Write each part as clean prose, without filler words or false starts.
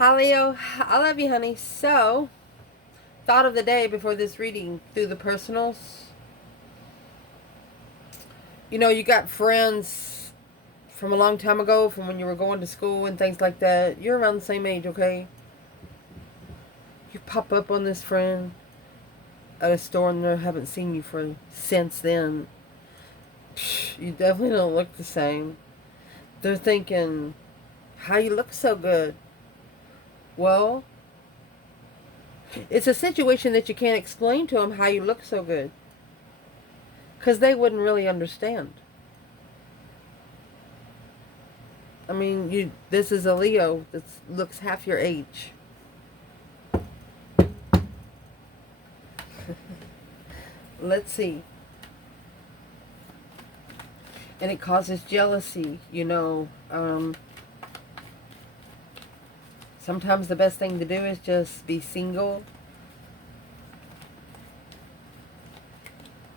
Hi Leo, I love you, honey. So, thought of the day before this reading through the personals. You know, you got friends from a long time ago, from when you were going to school and things like that. You're around the same age, okay? You pop up on this friend at a store and they haven't seen you for since then. You definitely don't look the same. They're thinking, how you look so good? Well, it's a situation that you can't explain to them how you look so good. Because they wouldn't really understand. I mean, this is a Leo that looks half your age. Let's see. And it causes jealousy, you know. Sometimes the best thing to do is just be single.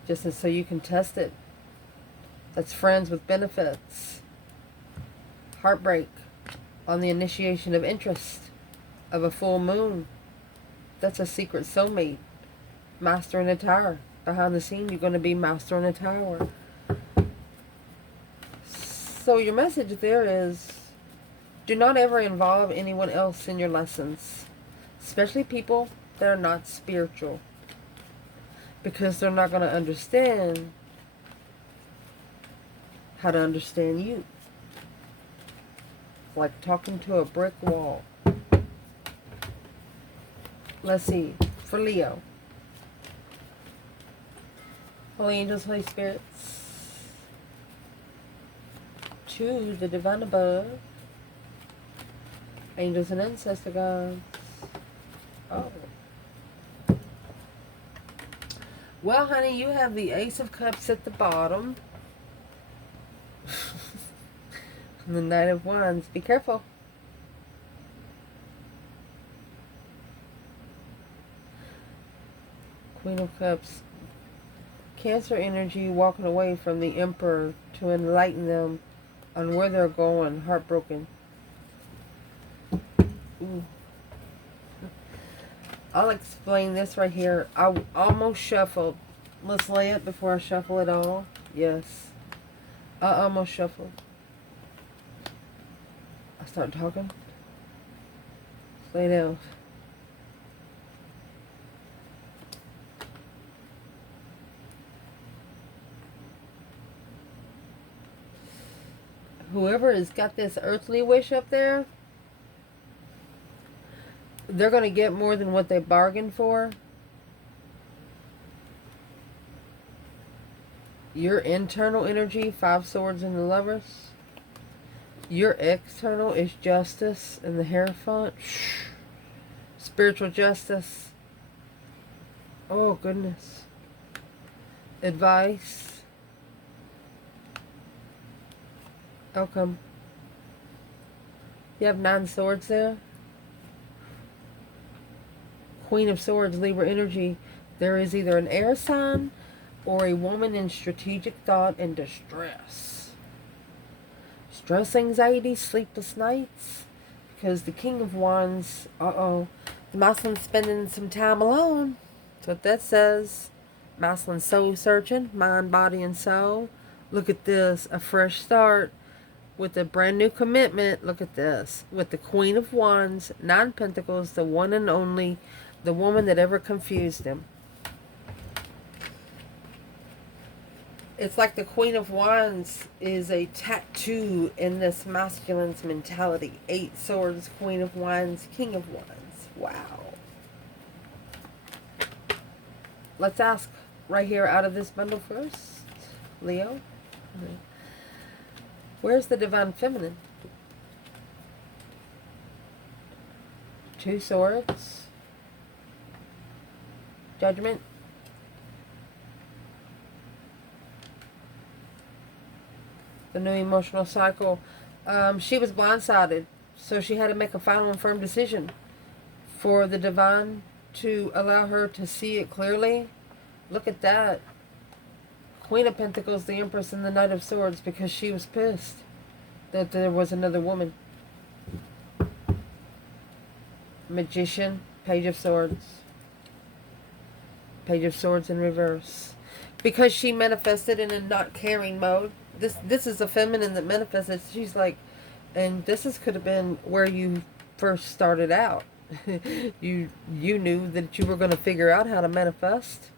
Just so you can test it. That's friends with benefits. Heartbreak on the initiation of interest of a full moon. That's a secret soulmate. Master in a tower. Behind the scene, you're going to be master in a tower. So your message there is, do not ever involve anyone else in your lessons. Especially people that are not spiritual. Because they're not going to understand how to understand you. Like talking to a brick wall. Let's see. For Leo. Holy angels, Holy spirits. To the divine above. Angels and ancestor gods. Oh. Well, honey, you have the Ace of Cups at the bottom. And the Knight of Wands. Be careful. Queen of Cups. Cancer energy walking away from the Emperor to enlighten them on where they're going. Heartbroken. Ooh. I'll explain this right here. I almost shuffled. Let's lay it before I shuffle it all. Yes. I almost shuffled. I start talking. Lay down. Whoever has got this earthly wish up there, they're going to get more than what they bargained for. Your internal energy, 5 swords and the lovers. Your external is justice and the Hierophant. Spiritual justice. Oh, goodness. Advice. Outcome. You have 9 swords there. Queen of Swords, Libra energy. There is either an air sign or a woman in strategic thought and distress. Stress, anxiety, sleepless nights. Because the King of Wands, the masculine's spending some time alone. That's what that says. Masculine soul searching, mind, body, and soul. Look at this, a fresh start with a brand new commitment. Look at this, with the Queen of Wands, 9 Pentacles, the one and only, the woman that ever confused him. It's like the Queen of Wands is a tattoo in this masculine's mentality. 8 Swords, Queen of Wands, King of Wands. Wow. Let's ask right here out of this bundle first, Leo. Where's the Divine Feminine? 2 Swords. Judgment. The new emotional cycle. She was blindsided, so she had to make a final and firm decision for the divine to allow her to see it clearly. Look at that. Queen of Pentacles, the Empress, and the Knight of Swords, because she was pissed that there was another woman. Magician, Page of Swords. Page of Swords in reverse. Because she manifested in a not caring mode. This is a feminine that manifested. She's like, and could have been where you first started out. you knew that you were going to figure out how to manifest.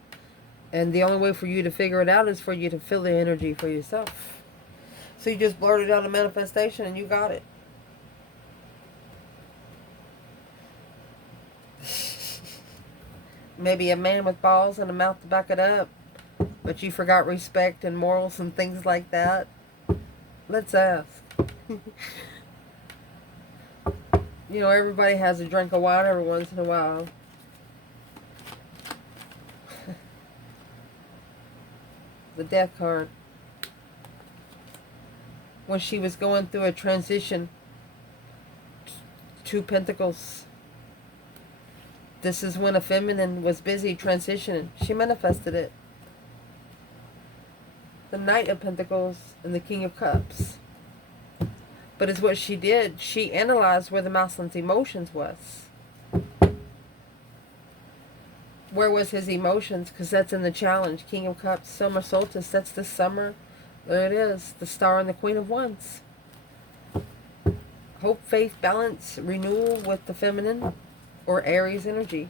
And the only way for you to figure it out is for you to feel the energy for yourself. So you just blurted out a manifestation and you got it. Maybe a man with balls and a mouth to back it up, but you forgot respect and morals and things like that. Let's ask. You know, everybody has a drink of wine every once in a while. The Death card. When she was going through a transition, 2 Pentacles. This is when a feminine was busy transitioning. She manifested it. The Knight of Pentacles and the King of Cups. But it's what she did. She analyzed where the masculine's emotions was. Where was his emotions? Because that's in the challenge. King of Cups, summer solstice. That's the summer. There it is. The Star and the Queen of Wands. Hope, faith, balance, renewal with the feminine or Aries energy.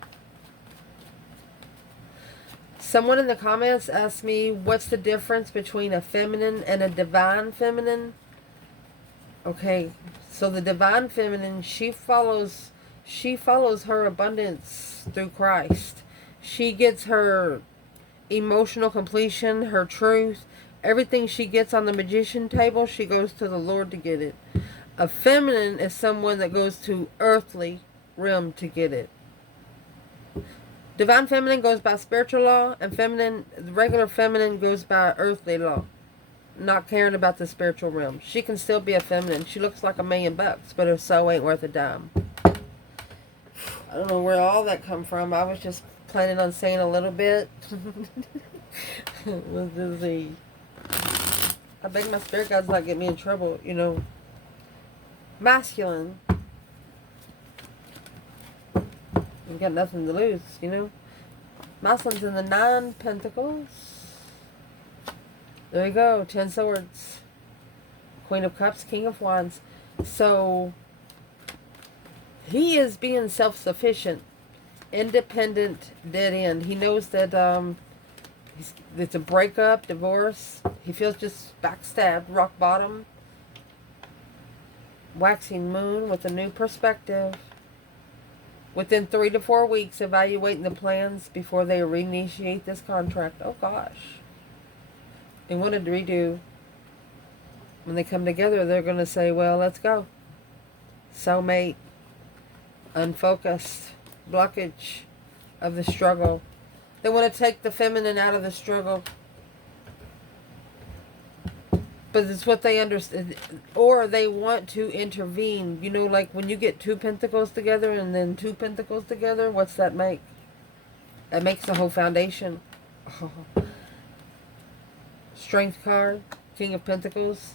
Someone in the comments asked me, what's the difference between a feminine and a divine feminine? Okay, so the divine feminine, she follows her abundance through Christ. She gets her emotional completion, her truth, everything she gets on the magician table, she goes to the Lord to get it. A feminine is someone that goes to earthly realm to get it. Divine feminine goes by spiritual law, and regular feminine goes by earthly law. Not caring about the spiritual realm. She can still be a feminine. She looks like $1 million, but her soul ain't worth a dime. I don't know where all that come from. I was just planning on saying a little bit. I beg my spirit guides not get me in trouble, you know. Masculine. You got nothing to lose, you know. Masculine's in the 9 Pentacles. There you go, 10 Swords. Queen of Cups, King of Wands. So, he is being self-sufficient, independent, dead end. He knows that it's a breakup, divorce. He feels just backstabbed, rock bottom. Waxing moon with a new perspective. Within 3 to 4 weeks, evaluating the plans before they reinitiate this contract. Oh gosh. They wanted to redo. When they come together, they're going to say, well, let's go. Soulmate. Unfocused. Blockage of the struggle. They want to take the feminine out of the struggle. But it's what they understand. Or they want to intervene. You know, like when you get 2 Pentacles together and then 2 Pentacles together, what's that make? That makes the whole foundation. Oh. Strength card, King of Pentacles,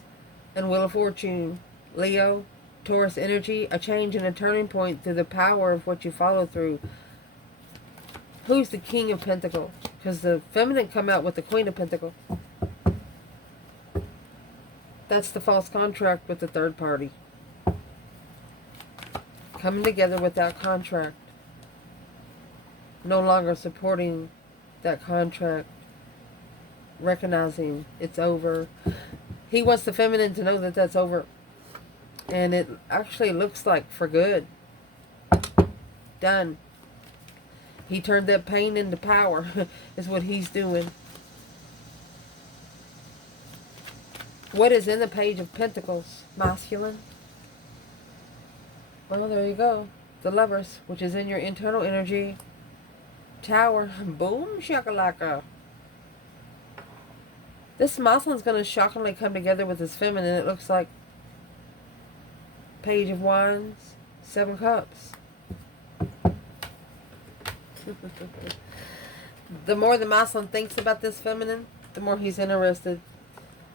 and Wheel of Fortune. Leo, Taurus energy, a change and a turning point through the power of what you follow through. Who's the King of Pentacles? Because the feminine come out with the Queen of Pentacles. That's the false contract with the third party. Coming together without contract. No longer supporting that contract. Recognizing it's over. He wants the feminine to know that that's over. And it actually looks like for good. Done. He turned that pain into power. Is what he's doing. What is in the Page of Pentacles? Masculine. Well, there you go. The Lovers, which is in your internal energy. Tower. Boom, shakalaka. This masculine's going to shockingly come together with this feminine. It looks like Page of Wands, 7 Cups. The more the masculine thinks about this feminine, the more he's interested.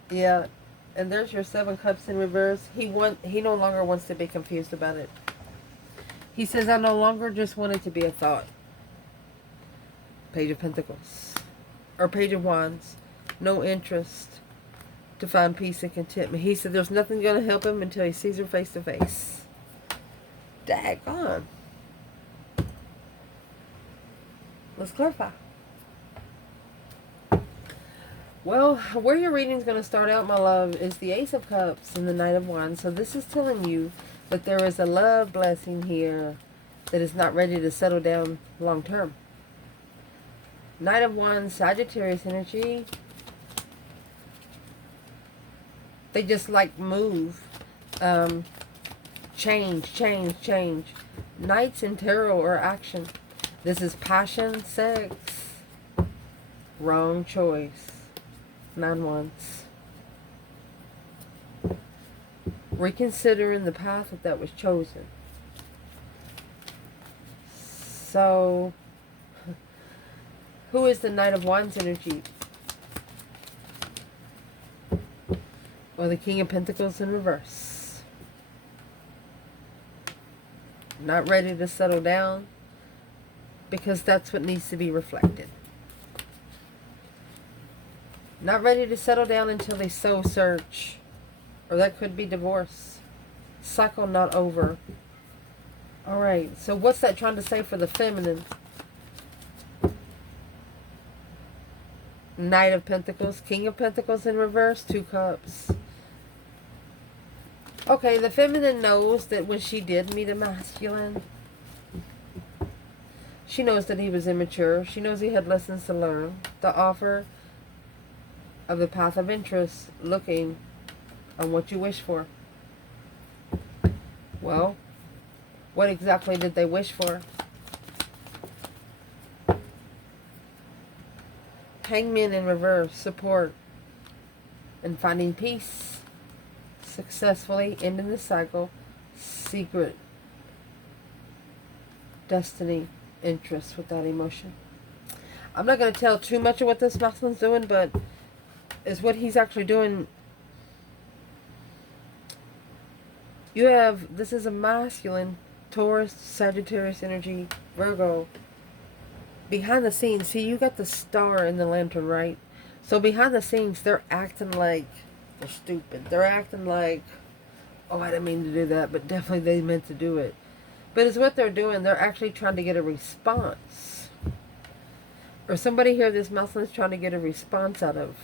Yeah. And there's your 7 Cups in reverse. He no longer wants to be confused about it. He says, I no longer just want it to be a thought. Page of Pentacles. Or Page of Wands. No interest to find peace and contentment. He said there's nothing going to help him until he sees her face to face. Daggone. Let's clarify. Well, where your reading is going to start out, my love, is the Ace of Cups and the Knight of Wands. So this is telling you that there is a love blessing here that is not ready to settle down long term. Knight of Wands, Sagittarius energy. They just like move. Change. Knights in tarot or action. This is passion, sex. Wrong choice. 9 Wands. Reconsidering the path that was chosen. So, who is the Knight of Wands energy? Well, the King of Pentacles in reverse. Not ready to settle down because that's what needs to be reflected. Not ready to settle down until they soul search. Or that could be divorce. Cycle not over. Alright, so what's that trying to say for the feminine? Knight of Pentacles, King of Pentacles in reverse, 2 cups. Okay, the feminine knows that when she did meet a masculine, she knows that he was immature. She knows he had lessons to learn. The offer of the path of interest, looking on what you wish for. Well, what exactly did they wish for? Hangman in reverse, support and finding peace. Successfully ending the cycle. Secret destiny interest without emotion. I'm not going to tell too much of what this masculine's doing, but is what he's actually doing. You have, this is a masculine, Taurus, Sagittarius energy, Virgo. Behind the scenes, see, you got the star in the lantern, right? So behind the scenes, they're acting like they're stupid. They're acting like, oh, I didn't mean to do that, but definitely they meant to do it. But it's what they're doing. They're actually trying to get a response. Or somebody here, this masculine is trying to get a response out of.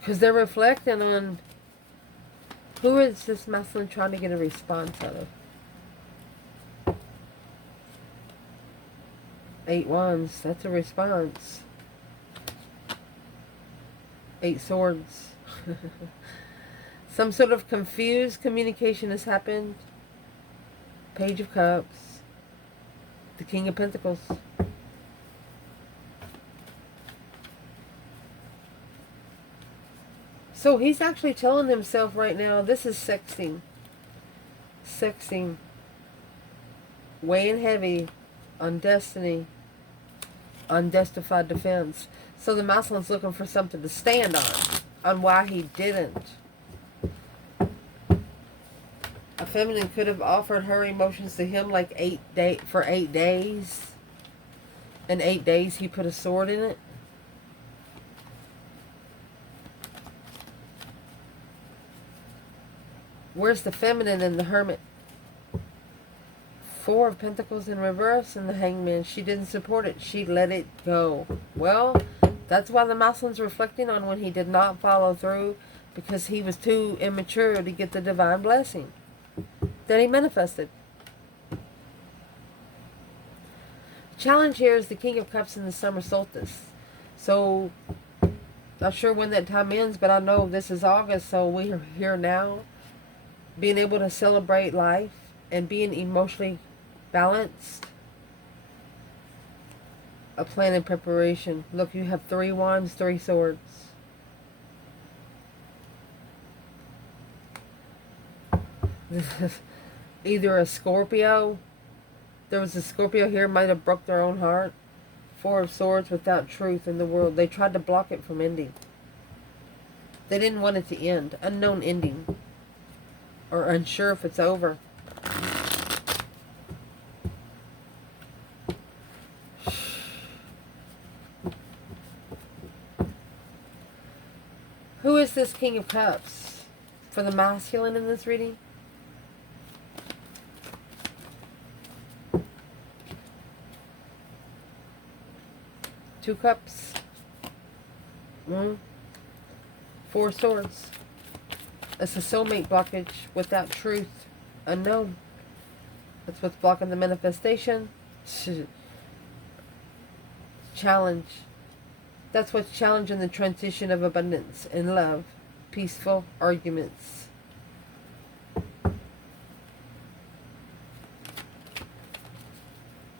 Because they're reflecting on who is this masculine trying to get a response out of. 8 Wands, that's a response. 8 Swords. Some sort of confused communication has happened. Page of Cups. The King of Pentacles. So he's actually telling himself right now, this is sexting. Sexting. Weighing heavy on destiny. Unjustified defense. So the masculine's looking for something to stand on why he didn't. A feminine could have offered her emotions to him like 8 days. In 8 days he put a sword in it. Where's the feminine and the Hermit? 4 of Pentacles in reverse and the Hangman. She didn't support it. She let it go. Well, that's why the masculine's reflecting on when he did not follow through, because he was too immature to get the divine blessing that he manifested. The challenge here is the King of Cups in the summer solstice. So, not sure when that time ends, but I know this is August, so we're here now. Being able to celebrate life and being emotionally balanced. A plan and preparation. Look, you have 3 Wands, 3 Swords. This is either a Scorpio. There was a Scorpio here, might have broke their own heart. Four of Swords without truth in the world. They tried to block it from ending. They didn't want it to end. Unknown ending. Or unsure if it's over. Who is this King of Cups? For the masculine in this reading? Two Cups. Four Swords. It's a soulmate blockage without truth. Unknown. That's what's blocking the manifestation. Challenge. That's what's challenging the transition of abundance and love. Peaceful arguments.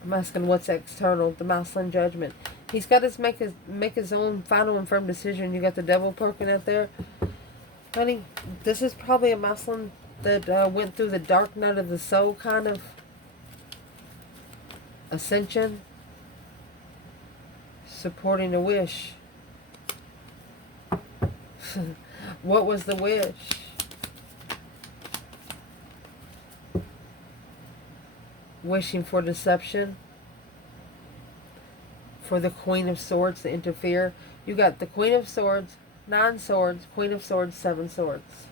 I'm asking what's external. The masculine judgment. He's got to make his own final and firm decision. You got the devil poking out there. Honey, this is probably a masculine that went through the dark night of the soul kind of ascension. Supporting a wish. What was the wish? Wishing for deception. For the Queen of Swords to interfere. You got the Queen of Swords, 9 swords, Queen of Swords, 7 swords.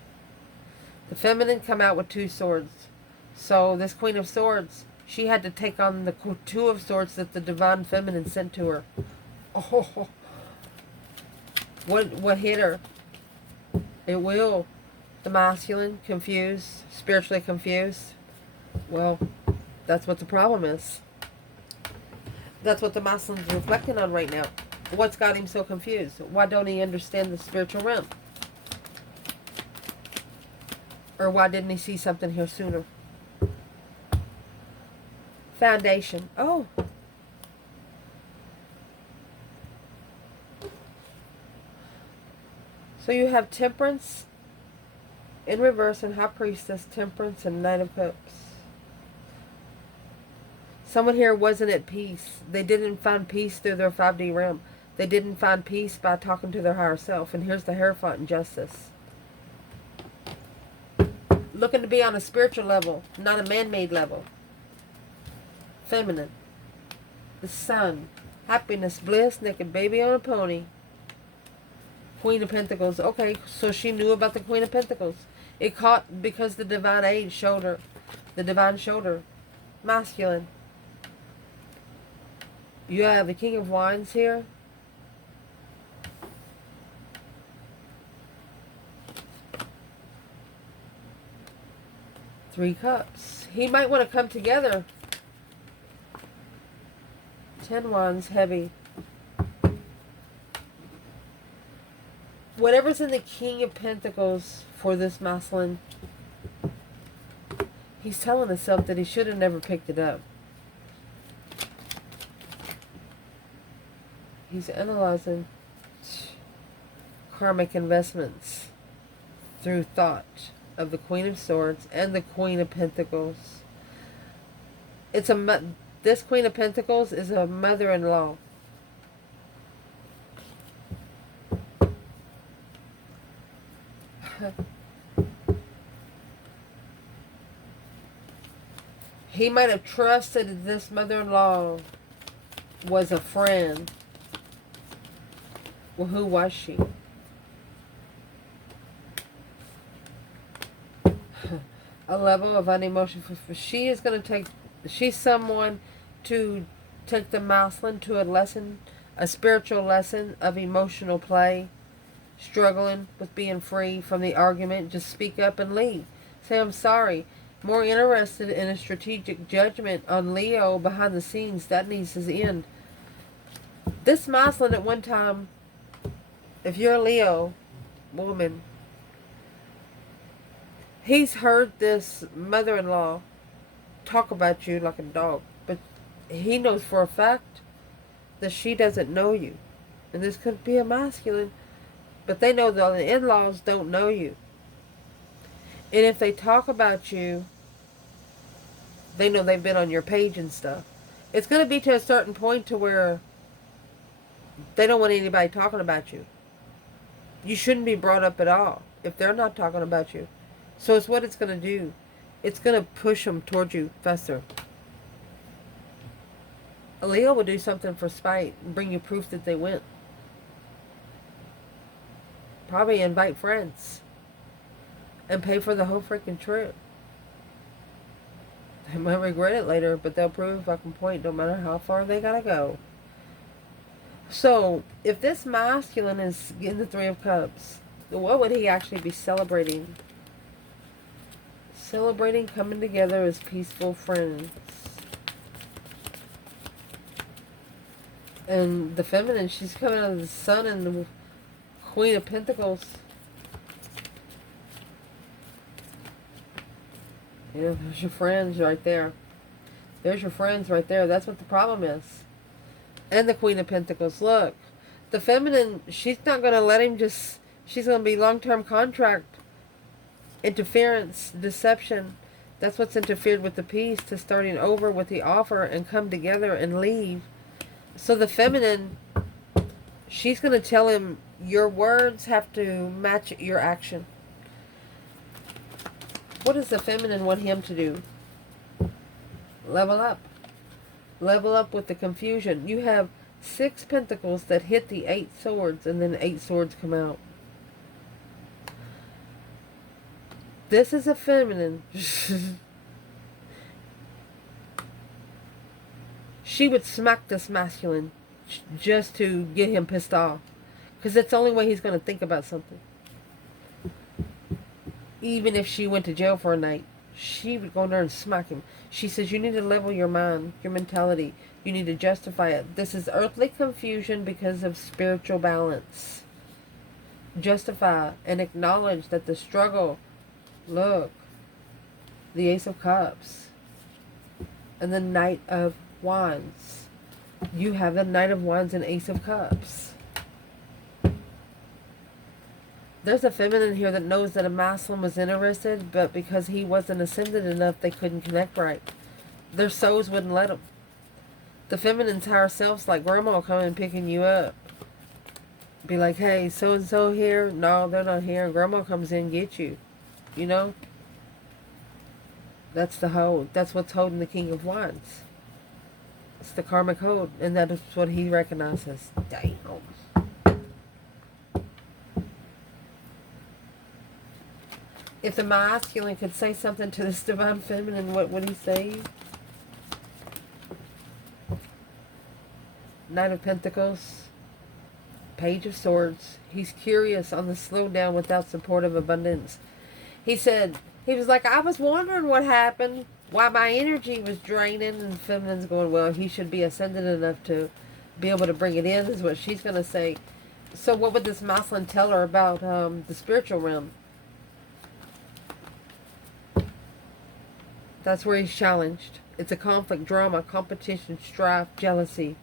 The feminine come out with 2 swords. So this Queen of Swords, she had to take on the 2 of Swords that the divine feminine sent to her. Oh, what hit her? It will. The masculine, confused, spiritually confused. Well, that's what the problem is. That's what the masculine's reflecting on right now. What's got him so confused? Why don't he understand the spiritual realm? Or why didn't he see something here sooner? Foundation. Oh. So you have Temperance in reverse and High Priestess, Temperance, and Knight of Cups. Someone here wasn't at peace. They didn't find peace through their 5D realm. They didn't find peace by talking to their higher self. And here's the Hierophant in Justice. Looking to be on a spiritual level, not a man-made level. Feminine. The Sun. Happiness, bliss, naked baby on a pony. Queen of Pentacles. Okay, so she knew about the Queen of Pentacles. It caught because the divine age showed her. The divine showed her. Masculine. You have the King of Wands here. Three Cups. He might want to come together. 10 Wands, heavy. Whatever's in the King of Pentacles for this masculine, he's telling himself that he should have never picked it up. He's analyzing karmic investments through thought of the Queen of Swords and the Queen of Pentacles. This Queen of Pentacles is a mother-in-law. He might have trusted this mother-in-law was a friend. Well, who was she? A level of unemotional. She is going to take. She's someone to take the masculine to a lesson, a spiritual lesson of emotional play, struggling with being free from the argument. Just speak up and leave. Say, I'm sorry. More interested in a strategic judgment on Leo behind the scenes. That needs to end. This masculine at one time, if you're a Leo woman, he's heard this mother-in-law talk about you like a dog. But he knows for a fact that she doesn't know you. And this could be a masculine. But they know that the in-laws don't know you. And if they talk about you, they know they've been on your page and stuff. It's going to be to a certain point to where They don't want anybody talking about you. You shouldn't be brought up at all if they're not talking about you. So it's what it's going to do. It's going to push them towards you faster. A Leo will do something for spite and bring you proof that they went. Probably invite friends and pay for the whole freaking trip. They might regret it later, but they'll prove a fucking point no matter how far they gotta go. So, if this masculine is in the Three of Cups, what would he actually be celebrating? Celebrating coming together as peaceful friends. And the feminine, she's coming out of the Sun and the Queen of Pentacles. Yeah, there's your friends right there. There's your friends right there. That's what the problem is. And the Queen of Pentacles. Look, the feminine, she's not going to let him just... She's going to be long-term contract. Interference, deception. That's what's interfered with the peace, to starting over with the offer and come together and leave. So the feminine, she's going to tell him, your words have to match your action. What does the feminine want him to do? Level up. Level up with the confusion. You have 6 pentacles that hit the 8 swords, and then 8 swords come out. This is a feminine. She would smack this masculine just to get him pissed off. Because that's the only way he's going to think about something. Even if she went to jail for a night, she would go in there and smack him. She says, you need to level your mind, your mentality. You need to justify it. This is earthly confusion because of spiritual balance. Justify and acknowledge that the struggle, look, the Ace of Cups and the Knight of Wands. You have the Knight of Wands and Ace of Cups. There's a feminine here that knows that a masculine was interested, but because he wasn't ascended enough, they couldn't connect right. Their souls wouldn't let them. The feminine's higher self's like grandma coming picking you up. Be like, hey, so-and-so here. No, they're not here. Grandma comes in and gets you. You know? That's the hold. That's what's holding the King of Wands. It's the karmic hold. And that is what he recognizes. Damn. If the masculine could say something to this divine feminine, what would he say? Knight of Pentacles. Page of Swords. He's curious on the slowdown without support of abundance. He said, he was like, I was wondering what happened. Why my energy was draining. And the feminine's going, well, he should be ascended enough to be able to bring it in, is what she's going to say. So what would this masculine tell her about the spiritual realm? That's where he's challenged. It's a conflict, drama, competition, strife, jealousy.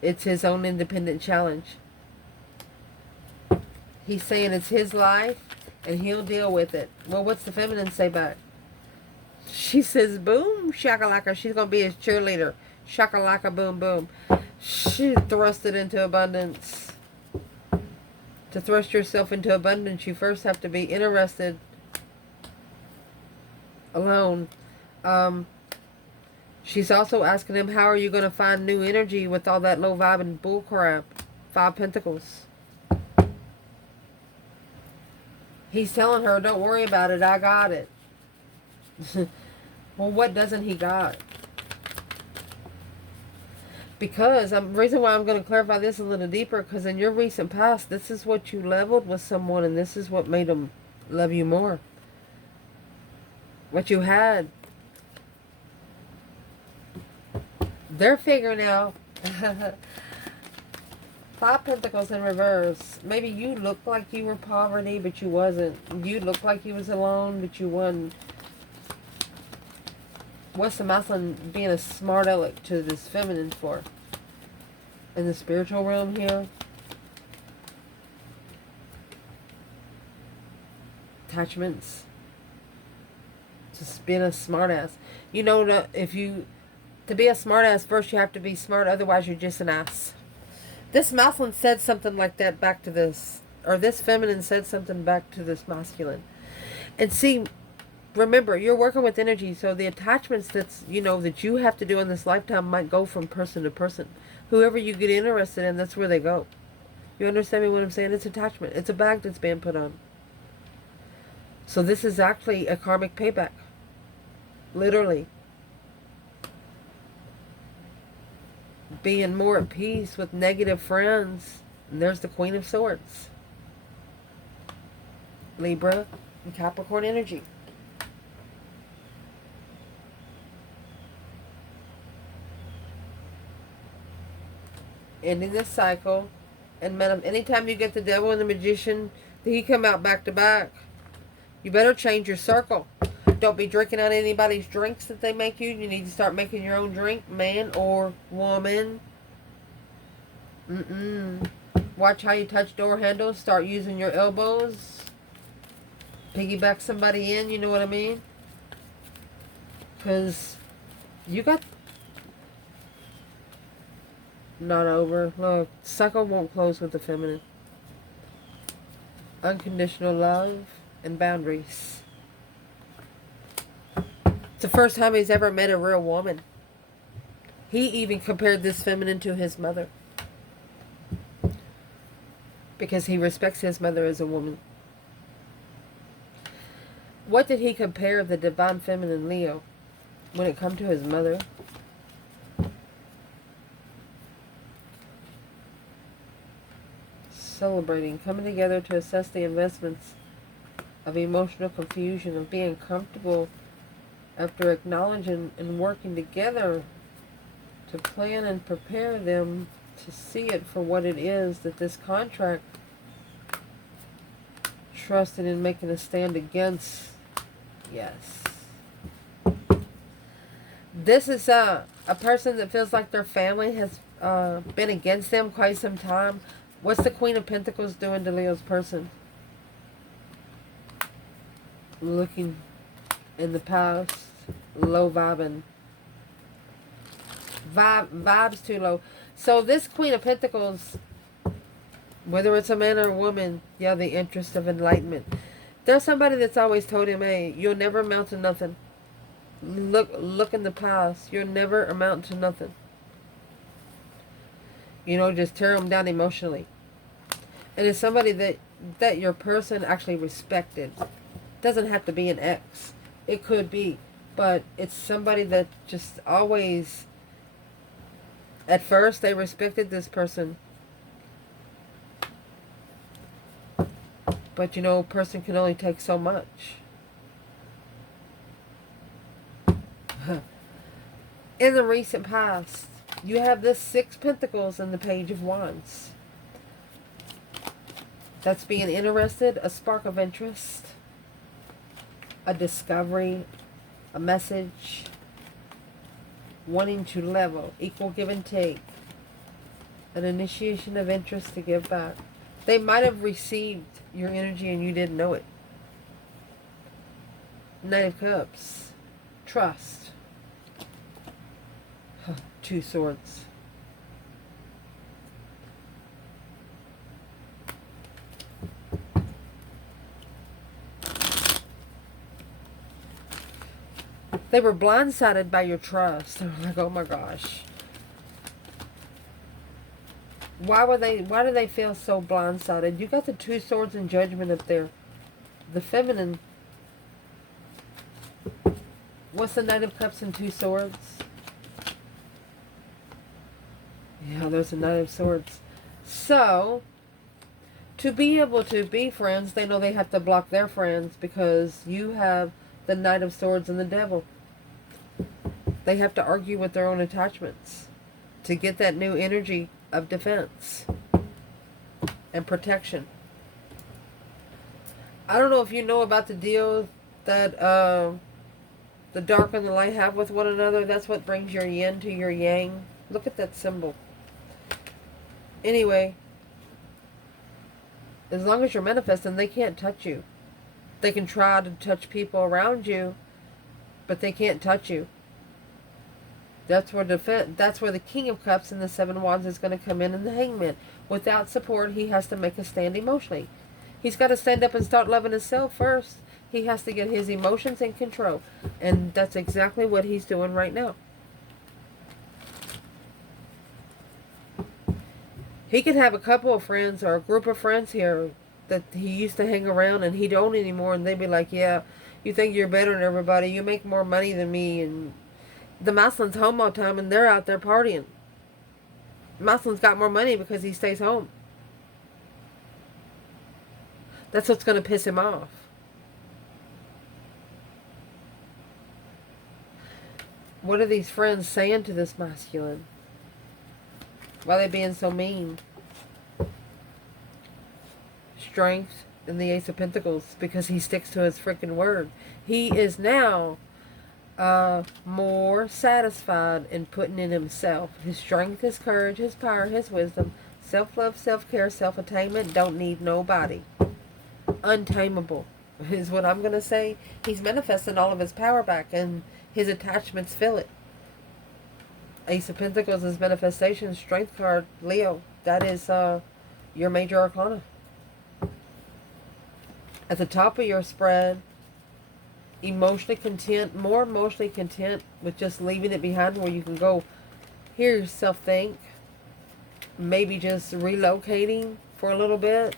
It's his own independent challenge. He's saying it's his life and he'll deal with it. Well, what's the feminine say back? She says, boom, shakalaka. She's going to be his cheerleader. Shakalaka, boom, boom. She thrust it into abundance. To thrust yourself into abundance, you first have to be interested. Alone. She's also asking him, how are you going to find new energy with all that low vibing bullcrap? 5 Pentacles. He's telling her, don't worry about it, I got it. Well, what doesn't he got? Because, the reason why I'm going to clarify this a little deeper, because in your recent past, this is what you leveled with someone, and this is what made them love you more. What you had. They're figuring out. 5 Pentacles in reverse. Maybe you looked like you were poverty, but you wasn't. You looked like you was alone, but you wasn't. What's the masculine being a smart aleck to this feminine for? In the spiritual realm here. Attachments. Just being a smart ass. You know, if you To be a smart ass, first you have to be smart, otherwise you're just an ass. This masculine said something like that back to this, or this feminine said something back to this masculine. And see, remember, you're working with energy, so the attachments that's, that you have to do in this lifetime might go from person to person. Whoever you get interested in, that's where they go. You understand me what I'm saying? It's attachment. It's a bag that's being put on. So this is actually a karmic payback. Literally. Being more at peace with negative friends. And there's the Queen of Swords. Libra and Capricorn energy. Ending this cycle. And anytime you get the Devil and the Magician, he come out back to back. You better change your circle. Don't be drinking out anybody's drinks that they make you. You need to start making your own drink, man or woman. Watch how you touch door handles. Start using your elbows. Piggyback somebody in, you know what I mean? Because you got... Not over. Look, cycle won't close with the feminine. Unconditional love and boundaries. It's the first time he's ever met a real woman. He even compared this feminine to his mother. Because he respects his mother as a woman. What did he compare the divine feminine Leo when it come to his mother? Celebrating, coming together to assess the investments of emotional confusion, of being comfortable after acknowledging and working together to plan and prepare them to see it for what it is, that this contract, trusting in making a stand against. Yes. This is a person that feels like their family has been against them quite some time. What's the Queen of Pentacles doing to Leo's person? Looking in the past, low vibing. Vibes too low. So this Queen of Pentacles, whether it's a man or a woman, yeah, the interest of enlightenment. There's somebody that's always told him, hey, you'll never amount to nothing. Look in the past. You'll never amount to nothing. Just tear them down emotionally. And it's somebody that your person actually respected. Doesn't have to be an ex. It could be. But it's somebody that just always, at first they respected this person. But a person can only take so much. In the recent past, you have this 6 Pentacles and the Page of Wands. That's being interested, a spark of interest, a discovery, a message, wanting to level, equal give and take, an initiation of interest to give back. They might have received your energy and you didn't know it. Knight of Cups, trust, 2 Swords. They were blindsided by your trust. They were like, oh my gosh. Why do they feel so blindsided? You got the 2 Swords and Judgment up there. The feminine. What's the Knight of Cups and 2 Swords? Yeah, there's a Knight of Swords. So, to be able to be friends, they know they have to block their friends because you have the Knight of Swords and the Devil. They have to argue with their own attachments to get that new energy of defense and protection. I don't know if you know about the deal that the dark and the light have with one another. That's what brings your yin to your yang. Look at that symbol. Anyway, as long as you're manifesting, they can't touch you. They can try to touch people around you, but they can't touch you. That's where that's where the King of Cups and the Seven Wands is going to come in, and the Hangman. Without support, he has to make a stand emotionally. He's got to stand up and start loving himself first. He has to get his emotions in control. And that's exactly what he's doing right now. He could have a couple of friends or a group of friends here that he used to hang around and he don't anymore, and they'd be like, yeah, you think you're better than everybody, you make more money than me, and the Muslim's home all the time and they're out there partying. Muslim's got more money because he stays home. That's what's going to piss him off. What are these friends saying to this masculine? Why are they being so mean? Strength and the Ace of Pentacles, because he sticks to his freaking word. He is now more satisfied in putting in himself. His strength, his courage, his power, his wisdom, self-love, self-care, self-attainment, don't need nobody. Untamable is what I'm going to say. He's manifesting all of his power back, and his attachments feel it. Ace of Pentacles is manifestation, strength card, Leo. That is your major arcana. At the top of your spread, emotionally content, more emotionally content with just leaving it behind, where you can go hear yourself think, maybe just relocating for a little bit.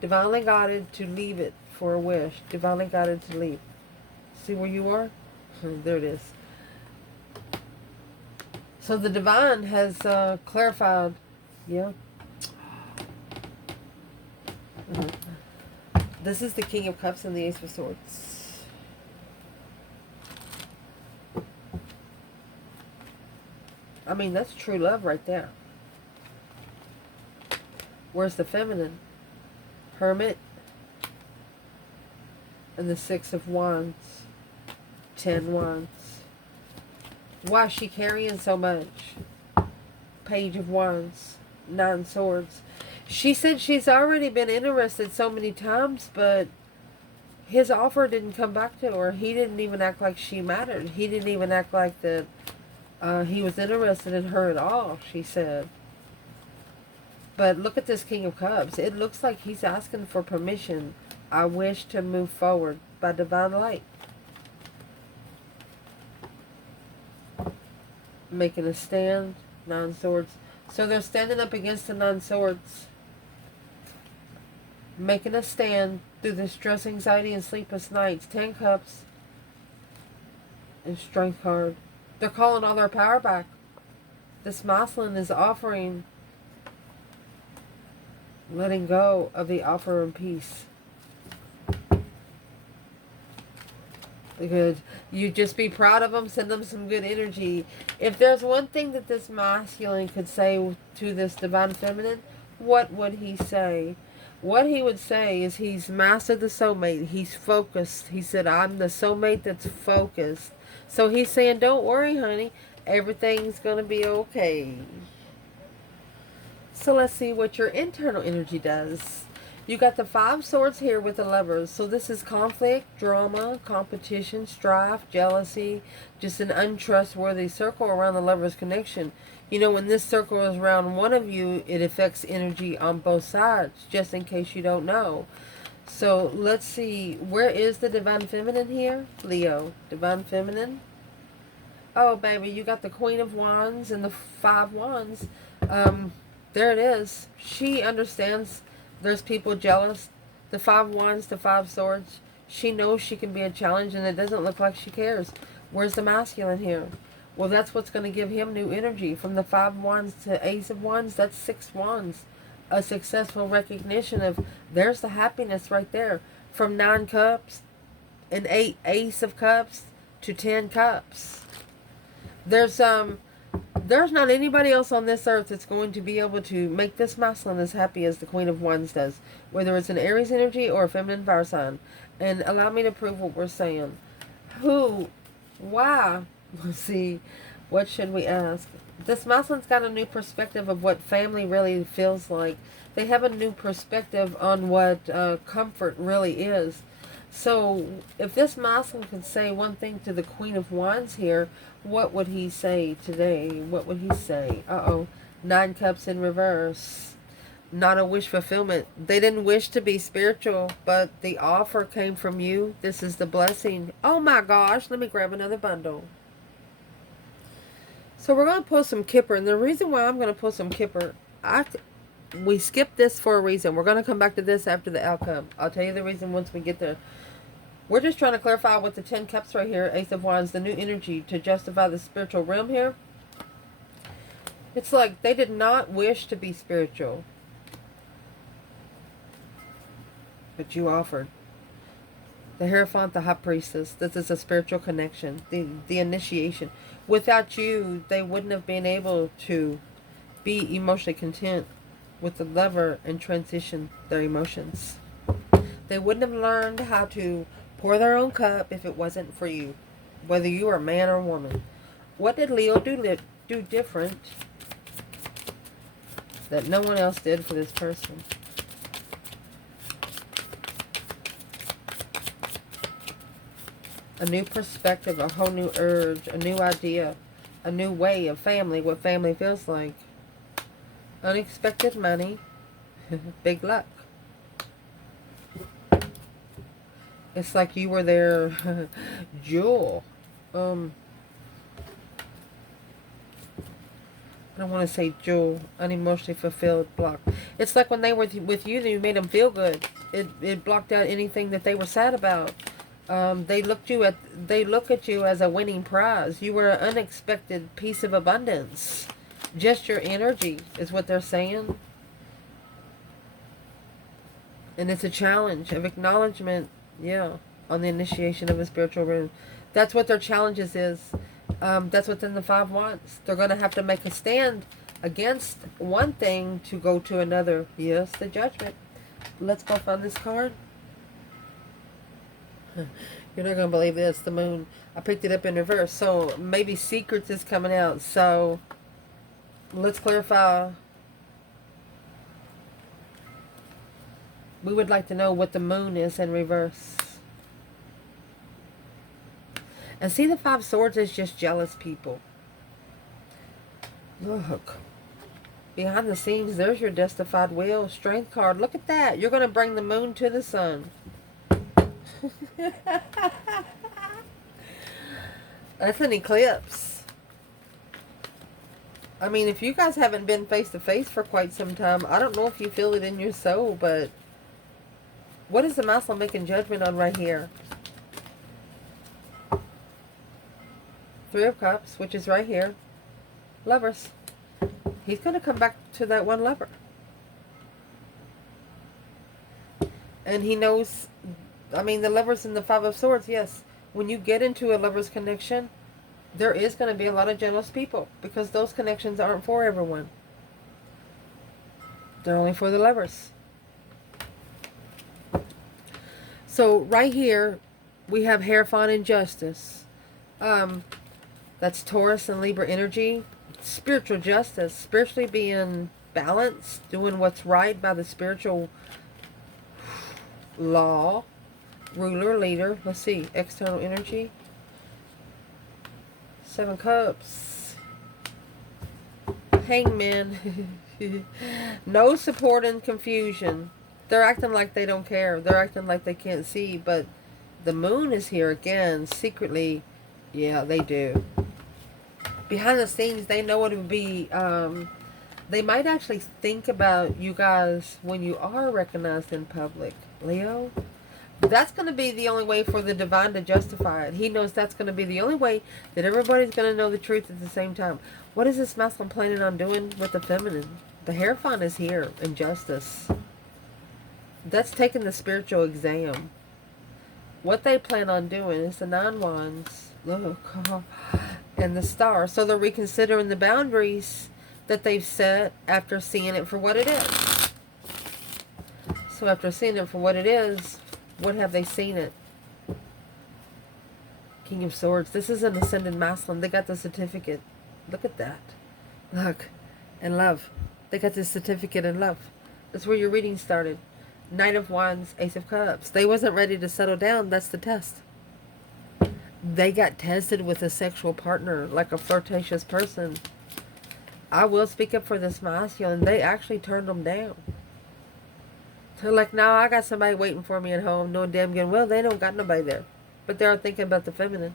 Divinely guided to leave it for a wish. Divinely guided to leave. See where you are? There it is. So the divine has clarified. Yeah. This is the King of Cups and the Ace of Swords. I mean, that's true love right there. Where's the feminine? Hermit. And the Six of Wands. 10 Wands. Why is she carrying so much? Page of Wands. 9 Swords. She said she's already been interested so many times, but his offer didn't come back to her. He didn't even act like she mattered. He didn't even act like that he was interested in her at all, she said. But look at this King of Cups. It looks like he's asking for permission. I wish to move forward by divine light. Making a stand. 9 Swords. So they're standing up against the 9 Swords. Making a stand through the stress, anxiety, and sleepless nights. 10 Cups. And Strength card. They're calling all their power back. This masculine is offering letting go of the offer and peace. Good. You just be proud of them. Send them some good energy. If there's one thing that this masculine could say to this divine feminine, what would he say? What he would say is he's mastered the soulmate. He's focused. He said, I'm the soulmate that's focused. So he's saying, don't worry, honey. Everything's going to be okay. So let's see what your internal energy does. You got the 5 Swords here with the Lovers. So this is conflict, drama, competition, strife, jealousy, just an untrustworthy circle around the Lovers connection. You know, when this circle is around one of you, it affects energy on both sides, just in case you don't know. So let's see, where is the Divine Feminine here? Leo, Divine Feminine. Oh, baby, you got the Queen of Wands and the 5 Wands. There it is. She understands there's people jealous. The 5 Wands, the 5 Swords. She knows she can be a challenge, and it doesn't look like she cares. Where's the masculine here? Well, that's what's going to give him new energy. From the 5 Wands to Ace of Wands, that's 6 Wands. A successful recognition of, there's the happiness right there. From 9 Cups and 8 Ace of Cups to 10 Cups. There's not anybody else on this earth that's going to be able to make this masculine as happy as the Queen of Wands does. Whether it's an Aries energy or a feminine fire sign. And allow me to prove what we're saying. Who? Why? Let's see. What should we ask? This masculine's got a new perspective of what family really feels like. They have a new perspective on what comfort really is. So, if this masculine could say one thing to the Queen of Wands here, what would he say today? What would he say? Uh-oh. 9 Cups in reverse. Not a wish fulfillment. They didn't wish to be spiritual, but the offer came from you. This is the blessing. Oh my gosh. Let me grab another bundle. So we're going to pull some Kipper. And the reason why I'm going to pull some Kipper, we skipped this for a reason. We're going to come back to this after the outcome. I'll tell you the reason once we get there. We're just trying to clarify with the 10 Cups right here, Ace of Wands, the new energy to justify the spiritual realm here. It's like they did not wish to be spiritual, but you offered. The Hierophant, the High Priestess, this is a spiritual connection, the initiation. Without you, they wouldn't have been able to be emotionally content with the Lover and transition their emotions. They wouldn't have learned how to pour their own cup if it wasn't for you, whether you are a man or woman. What did Leo do different that no one else did for this person? A new perspective, a whole new urge, a new idea, a new way of family, what family feels like. Unexpected money, big luck. It's like you were their jewel. I don't want to say jewel, unemotionally fulfilled block. It's like when they were with you, you made them feel good. It blocked out anything that they were sad about. They look at you as a winning prize. You were an unexpected piece of abundance. Just your energy is what they're saying. And it's a challenge of acknowledgement, yeah, on the initiation of a spiritual realm. That's what their challenges is. That's what's in the 5 Wands. They're going to have to make a stand against one thing to go to another. Yes, the Judgment. Let's go find this card. You're not going to believe this. The Moon. I picked it up in reverse. So maybe secrets is coming out. So let's clarify. We would like to know what the Moon is in reverse. And see, the 5 Swords is just jealous people. Look. Behind the scenes, there's your justified will. Strength card. Look at that. You're going to bring the Moon to the Sun. That's an eclipse. I mean, if you guys haven't been face to face for quite some time, I don't know if you feel it in your soul, but what is the Masculine making judgment on right here? 3 of Cups, which is right here. Lovers. He's going to come back to that one lover. And he knows, I mean, the Lovers and the 5 of Swords, yes. When you get into a lover's connection, there is going to be a lot of jealous people because those connections aren't for everyone. They're only for the lovers. So right here, we have Hierophant and Justice. That's Taurus and Libra energy. Spiritual justice. Spiritually being balanced. Doing what's right by the spiritual law. Ruler, leader. Let's see. External energy. 7 Cups. Hangman. No support and confusion. They're acting like they don't care. They're acting like they can't see. But the Moon is here again. Secretly, yeah, they do. Behind the scenes, they know what it would be. They might actually think about you guys when you are recognized in public. Leo? That's going to be the only way for the divine to justify it. He knows that's going to be the only way that everybody's going to know the truth at the same time. What is this masculine planning on doing with the feminine? The Hierophant is here in Justice. That's taking the spiritual exam. What they plan on doing is the 9 Wands. Look. And the Star. So they're reconsidering the boundaries that they've set after seeing it for what it is. So after seeing it for what it is, what have they seen it? King of Swords. This is an ascended masculine. They got the certificate. Look at that. Look. And love. They got this certificate in love. That's where your reading started. Knight of Wands, Ace of Cups. They wasn't ready to settle down. That's the test. They got tested with a sexual partner, like a flirtatious person. I will speak up for this masculine. They actually turned them down. They're like, now I got somebody waiting for me at home, knowing damn good well they don't got nobody there. But they're thinking about the feminine.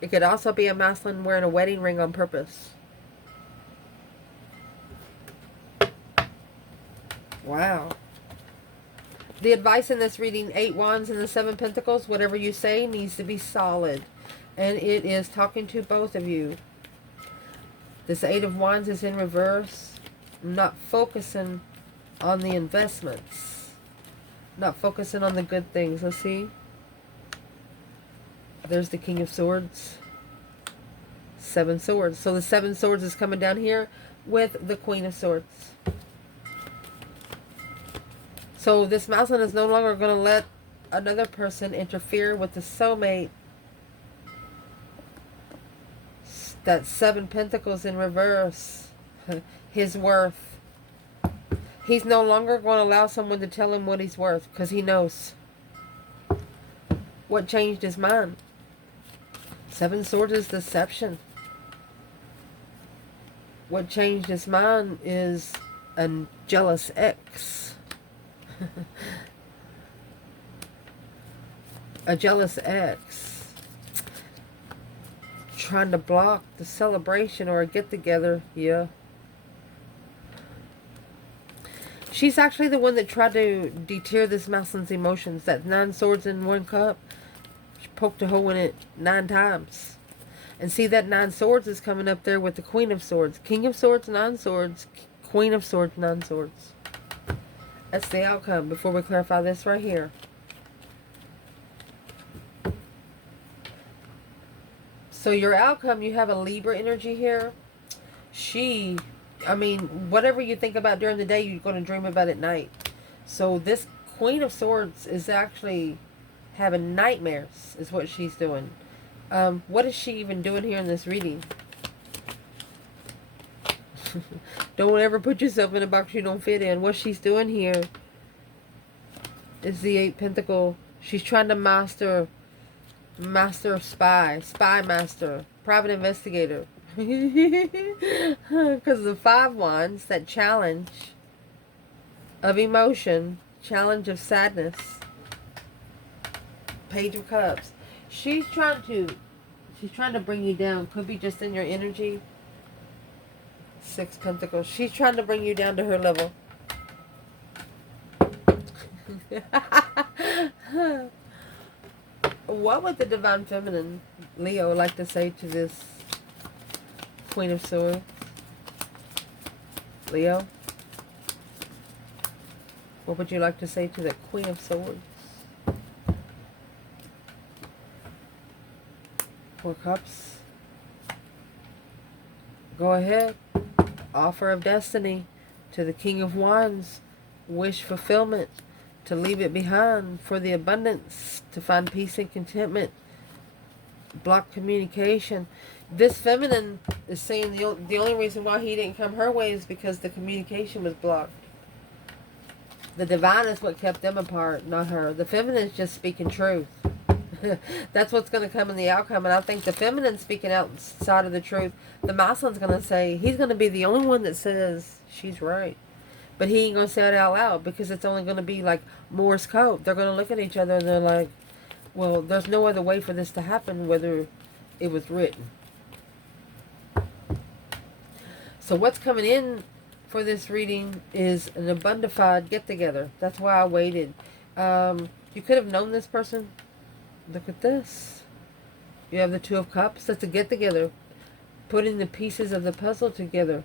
It could also be a masculine wearing a wedding ring on purpose. Wow. The advice in this reading, 8 Wands and the 7 Pentacles, whatever you say needs to be solid. And it is talking to both of you. This 8 of Wands is in reverse. Not focusing on the investments. Not focusing on the good things. Let's see. There's the King of Swords. 7 Swords. So the 7 Swords is coming down here with the Queen of Swords. So this masculine is no longer going to let another person interfere with the soulmate. That 7 Pentacles in reverse. His worth. He's no longer going to allow someone to tell him what he's worth, because he knows. What changed his mind? 7 Swords is deception. What changed his mind is a jealous ex. A jealous ex. Trying to block the celebration or a get-together. Yeah. She's actually the one that tried to deter this masculine's emotions. That 9 swords in 1 cup. She poked a hole in it 9 times. And see, that 9 swords is coming up there with the Queen of Swords. King of Swords, 9 swords. Queen of Swords, 9 swords. That's the outcome. Before we clarify this right here. So your outcome, you have a Libra energy here. I mean, whatever you think about during the day, you're going to dream about at night. So this Queen of Swords is actually having nightmares, is what she's doing. What is she even doing here in this reading? Don't ever put yourself in a box you don't fit in. What she's doing here is the 8 Pentacle. She's trying to master spy master, private investigator. Because the 5 Wands, that challenge of emotion, challenge of sadness, Page of Cups. She's trying to bring you down. Could be just in your energy. 6 Pentacles. She's trying to bring you down to her level. What would the Divine Feminine, Leo, like to say to this Queen of Swords? Leo? What would you like to say to the Queen of Swords? 4 Cups. Go ahead. Offer of destiny to the King of Wands. Wish fulfillment. To leave it behind for the abundance. To find peace and contentment. Block communication. This feminine is saying the only reason why he didn't come her way is because the communication was blocked. The divine is what kept them apart, not her. The feminine is just speaking truth. That's what's going to come in the outcome. And I think the feminine speaking outside of the truth, the masculine's going to say, he's going to be the only one that says she's right. But he ain't going to say it out loud, because it's only going to be like Morse code. They're going to look at each other and they're like, well, there's no other way for this to happen, whether it was written. So what's coming in for this reading is an abundified get-together. That's why I waited. You could have known this person. Look at this. You have the 2 of Cups. That's a get-together. Putting the pieces of the puzzle together.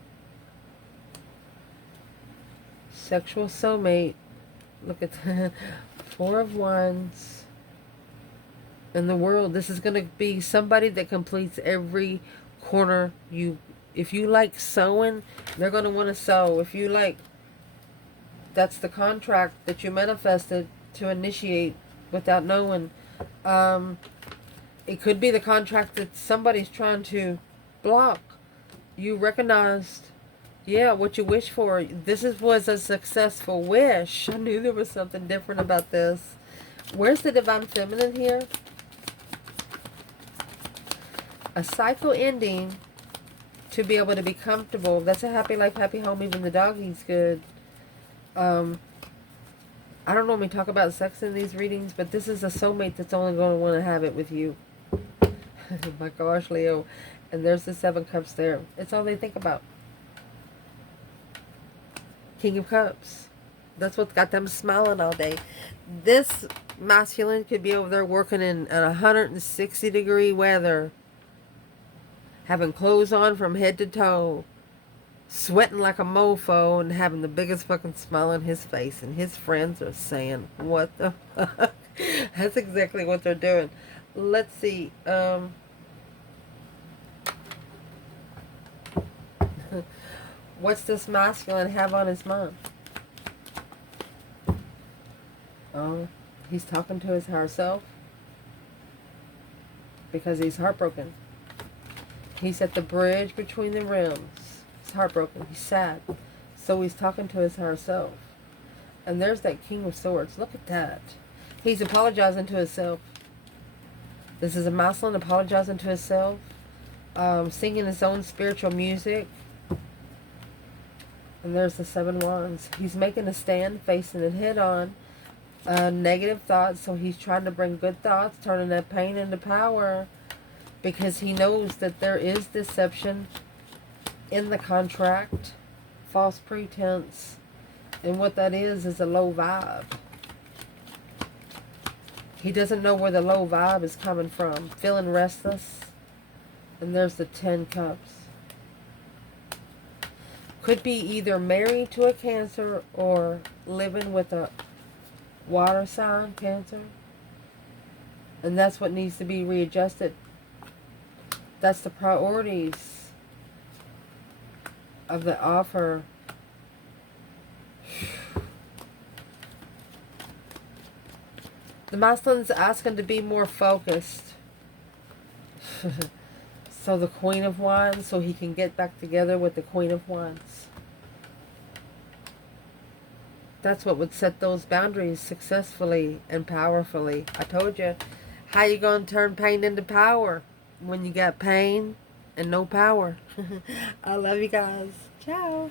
Sexual soulmate. Look at the 4 of Wands. In the world, this is going to be somebody that completes every corner. If you like sewing, they're going to want to sew. If you like, that's the contract that you manifested to initiate without knowing. It could be the contract that somebody's trying to block. You recognized Yeah, what you wish for. Was a successful wish. I knew there was something different about this. Where's the divine feminine here? A cycle ending to be able to be comfortable. That's a happy life, happy home. Even the dog eats good. I don't normally talk about sex in these readings, but this is a soulmate that's only going to want to have it with you. My gosh, Leo. And there's the Seven Cups there. It's all they think about. King of Cups. That's what's got them smiling all day. This masculine could be over there working in 160-degree weather, having clothes on from head to toe, sweating like a mofo, and having the biggest fucking smile on his face. And his friends are saying, what the fuck? That's exactly what they're doing. Let's see. What's this masculine have on his mind? Oh, he's talking to his higher self because he's heartbroken. He's at the bridge between the realms. He's heartbroken. He's sad. So he's talking to his higher self. And there's that King of Swords. Look at that. He's apologizing to himself. This is a masculine apologizing to himself. Singing his own spiritual music. And there's the Seven Wands. He's making a stand, facing it head on. Negative thoughts, so he's trying to bring good thoughts, turning that pain into power, because he knows that there is deception in the contract, false pretense, and what that is a low vibe. He doesn't know where the low vibe is coming from, feeling restless. And there's the 10 Cups. Could be either married to a Cancer or living with a water sign, Cancer. And that's what needs to be readjusted. That's the priorities of the offer. The masculine's asking to be more focused. So the Queen of Wands, so he can get back together with the Queen of Wands. That's what would set those boundaries successfully and powerfully. I told you, how you going to turn pain into power when you got pain and no power? I love you guys. Ciao.